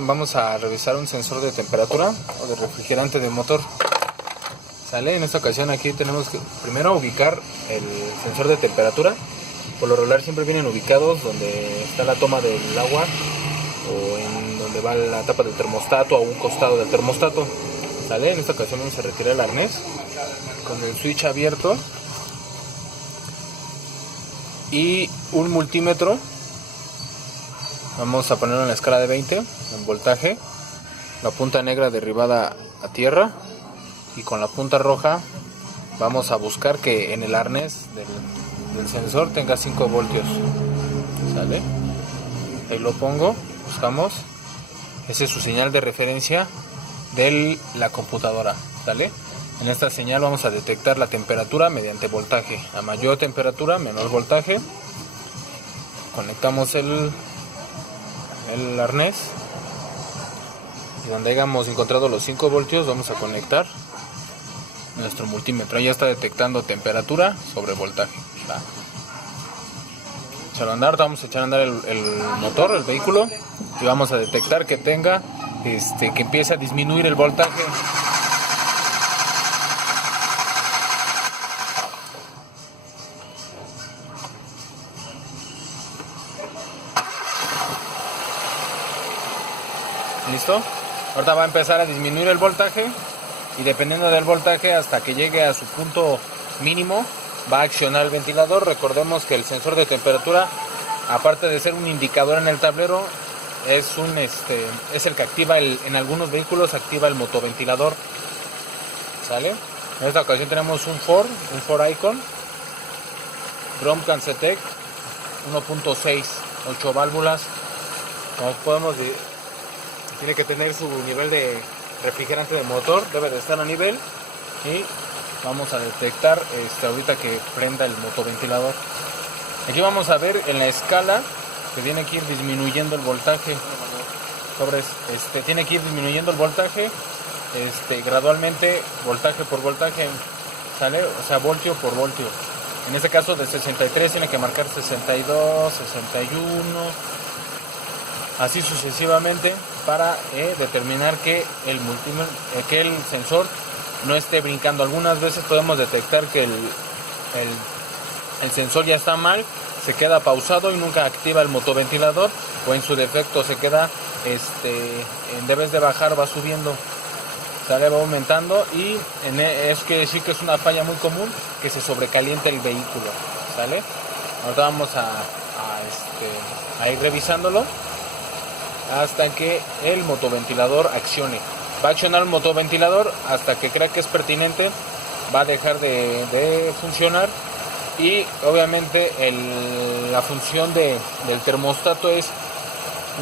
Vamos a revisar un sensor de temperatura o de refrigerante del motor. ¿Sale? En esta ocasión aquí tenemos que primero ubicar el sensor de temperatura. Por lo regular siempre vienen ubicados donde está la toma del agua o en donde va la tapa del termostato o a un costado del termostato. ¿Sale? En esta ocasión vamos a retirar el arnés con el switch abierto y un multímetro. Vamos a ponerlo en la escala de 20 en voltaje, la punta negra derribada a tierra, y con la punta roja vamos a buscar que en el arnés del sensor tenga 5 voltios. ¿Sale? Ahí lo pongo, buscamos. Esa es su señal de referencia de la computadora. ¿Sale? En esta señal vamos a detectar la temperatura mediante voltaje. A mayor temperatura, menor voltaje. Conectamos el arnés y donde hayamos encontrado los 5 voltios vamos a conectar nuestro multímetro. Ya está detectando temperatura sobre voltaje. Vamos a echar a andar el motor, el vehículo, y vamos a detectar que tenga que empiece a disminuir el voltaje. ¿Listo? Ahorita va a empezar a disminuir el voltaje y dependiendo del voltaje hasta que llegue a su punto mínimo va a accionar el ventilador. Recordemos que el sensor de temperatura, aparte de ser un indicador en el tablero, es el que activa en algunos vehículos activa el motoventilador. ¿Sale? En esta ocasión tenemos un Ford Icon Bromcan CTEC 1.6, 8 válvulas. Como podemos ver, tiene que tener su nivel de refrigerante del motor, debe de estar a nivel, y vamos a detectar ahorita que prenda el motoventilador. Aquí vamos a ver en la escala que tiene que ir disminuyendo el voltaje. Tiene que ir disminuyendo el voltaje gradualmente, voltaje por voltaje, ¿sale? O sea, voltio por voltio. En este caso de 63 tiene que marcar 62, 61, así sucesivamente, para determinar que el sensor no esté brincando. Algunas veces podemos detectar que el sensor ya está mal, se queda pausado y nunca activa el motoventilador, o en su defecto se queda, en vez de bajar va subiendo, ¿sale? Va aumentando, y es que decir que es una falla muy común que se sobrecaliente el vehículo. ¿Sale? Ahora vamos a ir revisándolo hasta que el motoventilador accione. Va a accionar el motoventilador hasta que crea que es pertinente, va a dejar de funcionar, y obviamente la función del termostato es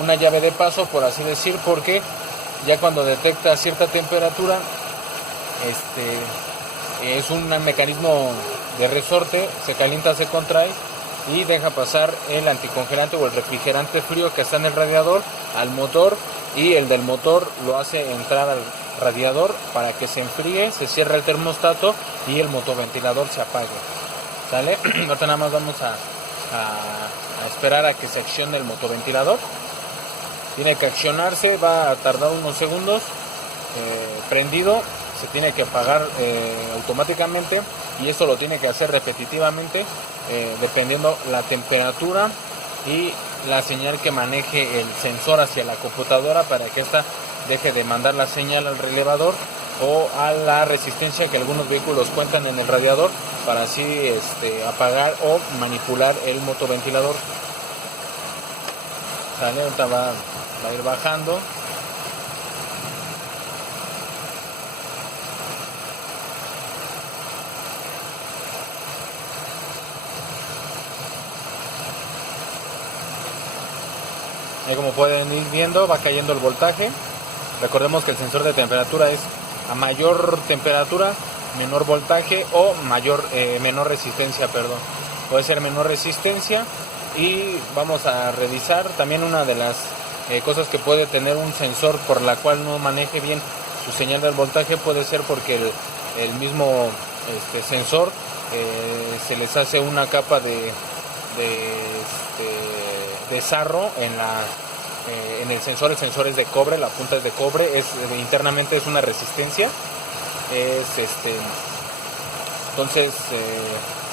una llave de paso, por así decir, porque ya cuando detecta cierta temperatura, es un mecanismo de resorte, se calienta, se contrae y deja pasar el anticongelante o el refrigerante frío que está en el radiador al motor, y el del motor lo hace entrar al radiador para que se enfríe, se cierra el termostato y el motoventilador se apague. ¿Sale? Ahorita nada más vamos a esperar a que se accione el motoventilador. Tiene que accionarse, va a tardar unos segundos. Prendido, se tiene que apagar automáticamente, y esto lo tiene que hacer repetitivamente, dependiendo la temperatura y la señal que maneje el sensor hacia la computadora, para que ésta deje de mandar la señal al relevador o a la resistencia que algunos vehículos cuentan en el radiador, para así apagar o manipular el motoventilador. ¿Sale? Ahorita va a ir bajando. Ahí, como pueden ir viendo, va cayendo el voltaje. Recordemos que el sensor de temperatura es a mayor temperatura, menor voltaje, o menor resistencia, puede ser menor resistencia. Y vamos a revisar también una de las cosas que puede tener un sensor por la cual no maneje bien su señal del voltaje, puede ser porque el mismo sensor se les hace una capa de sarro en el sensor es de cobre, la punta es de cobre, internamente es una resistencia, entonces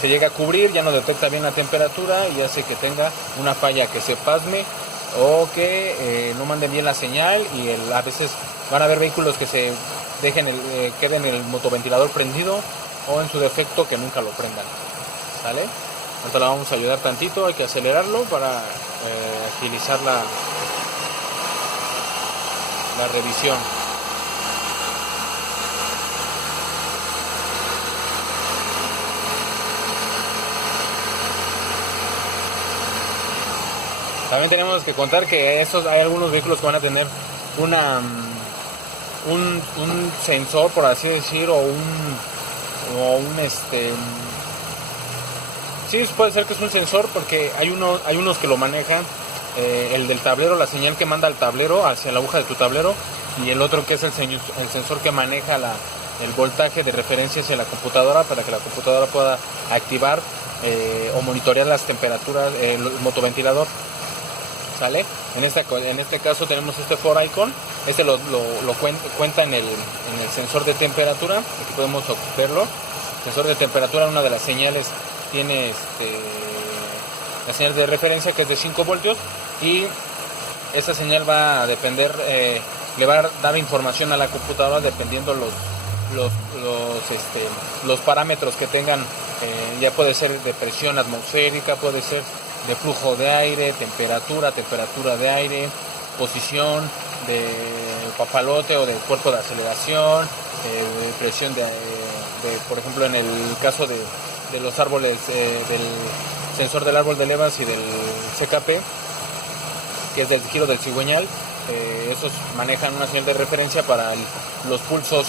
se llega a cubrir, ya no detecta bien la temperatura y hace que tenga una falla, que se pasme o que no manden bien la señal, y a veces van a haber vehículos que se queden el motoventilador prendido, o en su defecto que nunca lo prendan, ¿sale? Ahorita la vamos a ayudar tantito, hay que acelerarlo para agilizar la revisión. También tenemos que contar que hay algunos vehículos que van a tener un sensor, por así decir, sí, puede ser que es un sensor, porque hay unos que lo manejan, el del tablero, la señal que manda al tablero hacia la aguja de tu tablero, y el otro que es el sensor que maneja el voltaje de referencia hacia la computadora, para que la computadora pueda activar o monitorear las temperaturas, el motoventilador, ¿sale? En este caso tenemos este for icon, lo cuenta en el sensor de temperatura. Aquí podemos verlo. El sensor de temperatura, una de las señales, tiene la señal de referencia, que es de 5 voltios, y esta señal va a depender, le va a dar información a la computadora dependiendo los parámetros que tengan. Ya puede ser de presión atmosférica, puede ser de flujo de aire, temperatura de aire, posición de papalote o del cuerpo de aceleración, presión por ejemplo, en el caso de los árboles, del sensor del árbol de levas y del CKP, que es del giro del cigüeñal, esos manejan una señal de referencia para los pulsos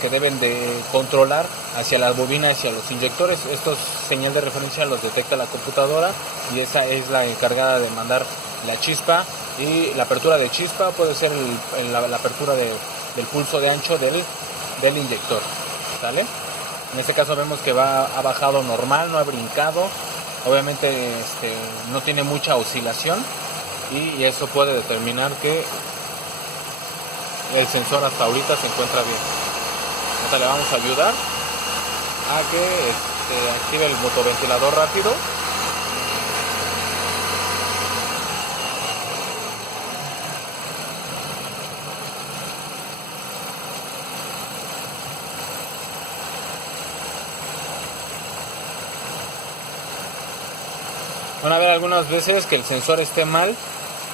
que deben de controlar hacia la bobina, hacia los inyectores. Estos señal de referencia los detecta la computadora, y esa es la encargada de mandar la chispa, y la apertura de chispa puede ser la apertura del pulso de ancho del inyector, ¿sale? En este caso vemos que ha bajado normal, no ha brincado, obviamente no tiene mucha oscilación, y eso puede determinar que el sensor hasta ahorita se encuentra bien. Ahorita le vamos a ayudar a que active el motoventilador rápido. Van a ver algunas veces que el sensor esté mal,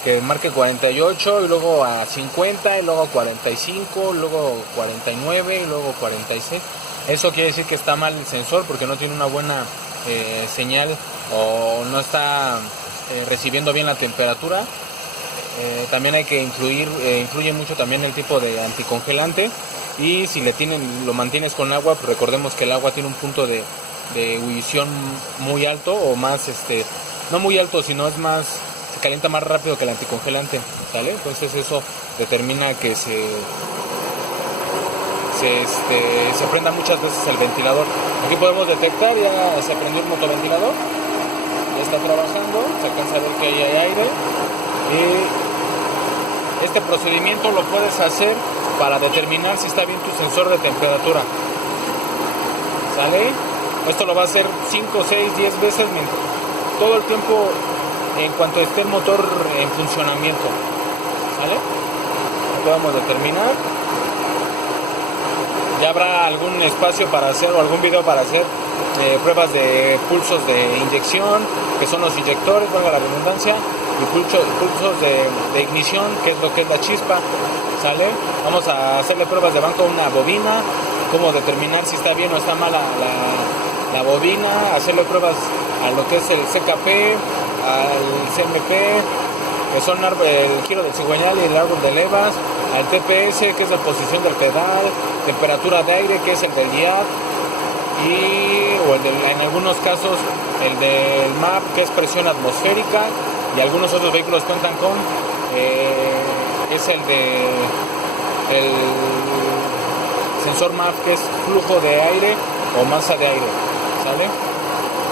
que marque 48 y luego a 50 y luego a 45, luego 49 y luego 46. Eso quiere decir que está mal el sensor, porque no tiene una buena señal, o no está recibiendo bien la temperatura. También hay que influye mucho también el tipo de anticongelante, y si lo mantienes con agua, pues recordemos que el agua tiene un punto de ebullición muy alto, o más, no muy alto, sino se calienta más rápido que el anticongelante, ¿sale? Entonces eso determina que se prenda muchas veces el ventilador. Aquí podemos detectar, ya se prendió el motoventilador, ya está trabajando, se alcanza a ver que ahí hay aire, y este procedimiento lo puedes hacer para determinar si está bien tu sensor de temperatura, ¿sale? Esto lo va a hacer 5, 6, 10 veces todo el tiempo, en cuanto esté el motor en funcionamiento, ¿sale? Lo podemos determinar. Ya habrá algún espacio para hacer, o algún video para hacer pruebas de pulsos de inyección, que son los inyectores, valga la redundancia, y pulsos de ignición, que es lo que es la chispa, ¿sale? Vamos a hacerle pruebas de banco a una bobina, cómo determinar si está bien o está mala la bobina, hacerle pruebas a lo que es el CKP, al CMP, que son el giro del cigüeñal y el árbol de levas, al TPS, que es la posición del pedal, temperatura de aire, que es el del IAT, en algunos casos el del MAP, que es presión atmosférica, y algunos otros vehículos cuentan con es el sensor MAP, que es flujo de aire o masa de aire, ¿sale?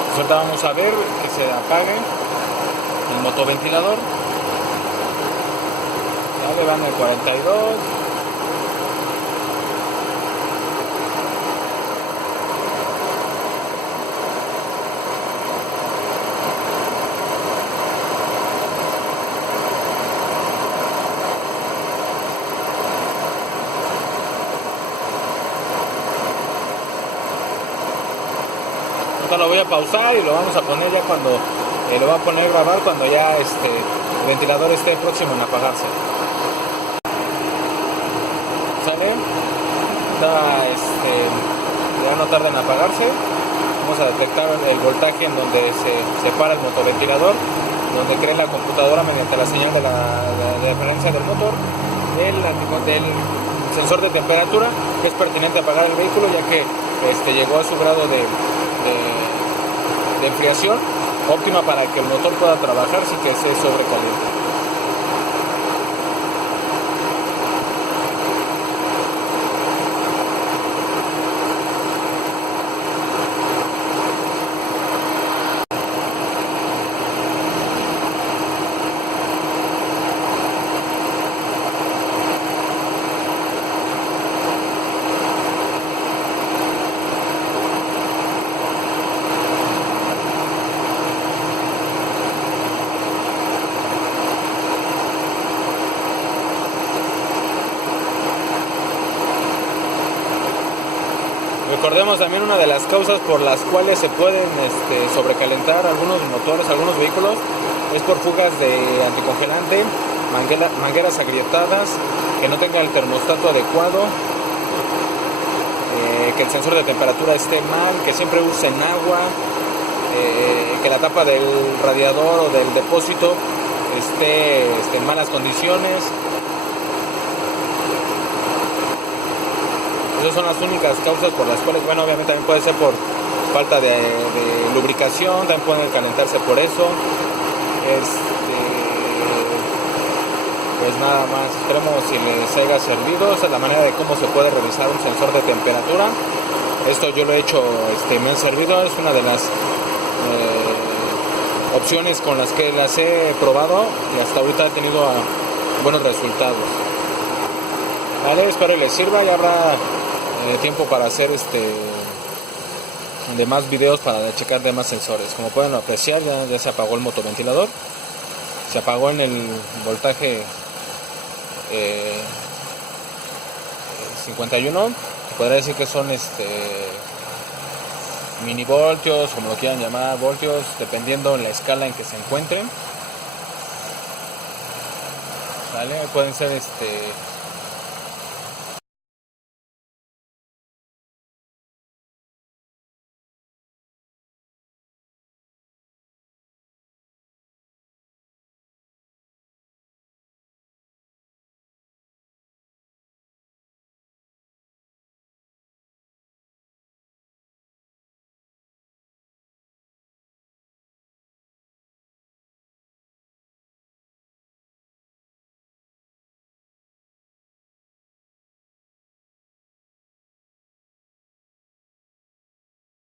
Pues ahorita vamos a ver que se apague el motoventilador. Vale, van el 42. Lo voy a pausar y lo vamos a poner ya cuando lo voy a poner a grabar cuando ya el ventilador esté próximo en apagarse. ¿Sale? Ya no tarda en apagarse. Vamos a detectar el voltaje en donde se separa el motoventilador, donde crea la computadora mediante la señal de referencia del motor del sensor de temperatura, que es pertinente apagar el vehículo ya que llegó a su grado de enfriación óptima para que el motor pueda trabajar sin que se sobrecaliente. Recordemos también una de las causas por las cuales se pueden sobrecalentar algunos motores, algunos vehículos, es por fugas de anticongelante, mangueras agrietadas, que no tenga el termostato adecuado, que el sensor de temperatura esté mal, que siempre usen agua, que la tapa del radiador o del depósito esté en malas condiciones. Esas son las únicas causas por las cuales, bueno, obviamente también puede ser por falta de lubricación, también pueden calentarse por eso. Pues nada más, esperemos si les haya servido. Esa es la manera de cómo se puede revisar un sensor de temperatura. Esto yo lo he hecho, me han servido, es una de las opciones con las que las he probado y hasta ahorita he tenido buenos resultados. Vale, espero que les sirva y habrá tiempo para hacer de más videos para checar de más sensores. Como pueden apreciar, ya se apagó el motoventilador, se apagó en el voltaje 51. Se podría decir que son minivoltios, como lo quieran llamar, voltios, dependiendo en la escala en que se encuentren. ¿Vale? Pueden ser